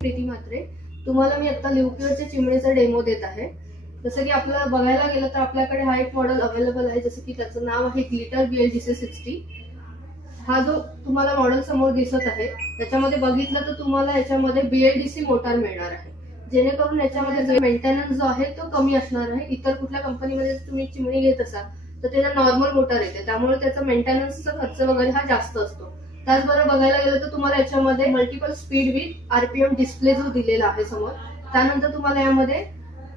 प्रीती म्हात्रे. तुम्हाला मी आता लिव्हप्युअरच्या चिमणीचा डेमो देत आहे. जसं की आपलं बघायला गेलं तर आपल्याकडे हा एक मॉडेल अवेलेबल आहे, जसं की त्याचं नाव आहे ग्लिटर BLDC 60. हा जो तुम्हाला मॉडेल समोर दिसत आहे त्याच्यामध्ये बघितलं तर तुम्हाला याच्यामध्ये BLDC मोटार मिळणार आहे, जेणेकरून याच्यामध्ये मेंटेनन्स जो आहे तो कमी असणार आहे. इतर कुठल्या कंपनीमध्ये तुम्ही चिमणी घेत असाल तर त्याला नॉर्मल मोटार येते, त्यामुळे त्याचा मेंटेनन्सचा खर्च वगैरे हा जास्त असतो. त्याचबरोबर बघायला गेलं तर तुम्हाला याच्यामध्ये multiple speed with RPM display जो दिलेला आहे समोर. त्यानंतर तुम्हाला यामध्ये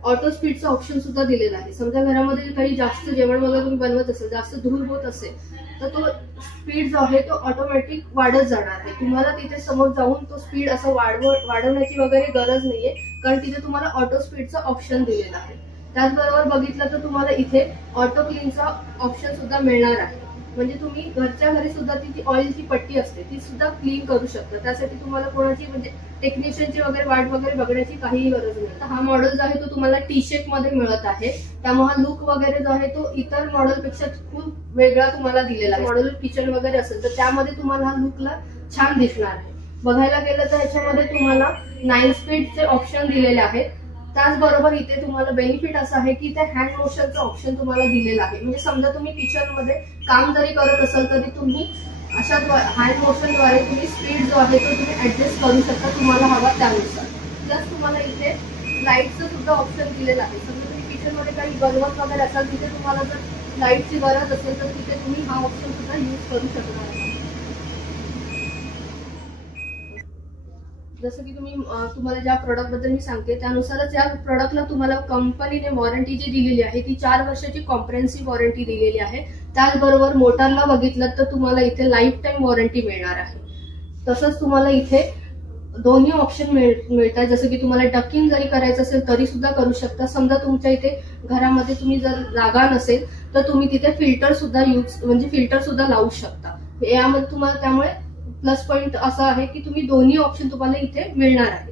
ऑटो स्पीडचं ऑप्शन सुद्धा दिलेलं आहे. समजा घरामध्ये काही जास्त जेवण वगैरे तुम्ही बनवत असेल, जास्त धूर होत असेल तर तो स्पीड जो आहे तो ऑटोमॅटिक वाढत जाणार आहे. तुम्हाला तिथे समोर जाऊन तो स्पीड असं वाढवण्याची वगैरे गरज नाहीये, कारण तिथे तुम्हाला ऑटो स्पीडचा ऑप्शन दिलेला आहे. त्याचबरोबर बघितलं तर तुम्हाला इथे ऑटो क्लीनचा ऑप्शन सुद्धा मिळणार आहे, म्हणजे तुम्ही घरच्या घरी सुद्धा ती जी ऑइलची पट्टी असते ती सुद्धा क्लीन करू शकता. त्यासाठी तुम्हाला कोणाची म्हणजे टेक्निशियनची वगैरे वाट वगैरे बघण्याची काहीही गरज नाही. तर हा मॉडेल जो आहे तो तुम्हाला टी शेप मध्ये मिळत आहे, त्यामुळे हा लुक वगैरे जो आहे तो इतर मॉडेलपेक्षा खूप वेगळा तुम्हाला दिलेला आहे. मॉडेल किचन वगैरे असेल तर त्यामध्ये तुम्हाला हा लुकला छान दिसणार आहे. बघायला गेलं तर याच्यामध्ये तुम्हाला 9 स्पीडचे ऑप्शन दिलेले आहेत. त्याचबरोबर इथे तुम्हाला बेनिफिट असं आहे की इथे हँड मोशनचं ऑप्शन तुम्हाला दिलेलं आहे, म्हणजे समजा तुम्ही किचन मध्ये काम जरी करत असाल तरी तुम्ही अशा हँड मोशनद्वारे तुम्ही स्पीड जो आहे तो तुम्ही ऍडजस्ट करू शकता तुम्हाला हवा त्यानुसार. प्लस तुम्हाला इथे लाईटचं सुद्धा ऑप्शन दिलेलं आहे. समजा तुम्ही किचन मध्ये काही बनवत वगैरे असाल, तिथे तुम्हाला जर लाईटची गरज असेल तर तिथे तुम्ही हा ऑप्शन सुद्धा यूज करू शकणार आहे. जसं की तुम्हाला ज्या प्रोडक्ट बद्दल मी सांगते त्यानुसारच या प्रोडक्टला तुम्हाला कंपनीने वॉरंटी जी दिलेली आहे ती 4 वर्षाची कॉम्प्रिहेन्सिव्ह वॉरंटी दिलेली आहे. त्याचबरोबर मोटारला बघितलं तर तुम्हाला इथे लाईफ टाईम वॉरंटी मिळणार आहे. तसंच तुम्हाला इथे दोन्ही ऑप्शन मिळतात, जसं की तुम्हाला डकिंग जरी करायचं असेल तरी सुद्धा करू शकता. समजा तुमच्या इथे घरामध्ये तुम्ही जर जागा नसेल तर तुम्ही तिथे फिल्टर सुद्धा लावू शकता. यामध्ये तुम्हाला त्यामुळे प्लस पॉइंट असा आहे की तुम्ही दोन्ही ऑप्शन तुम्हाला इथे मिळणार आहे.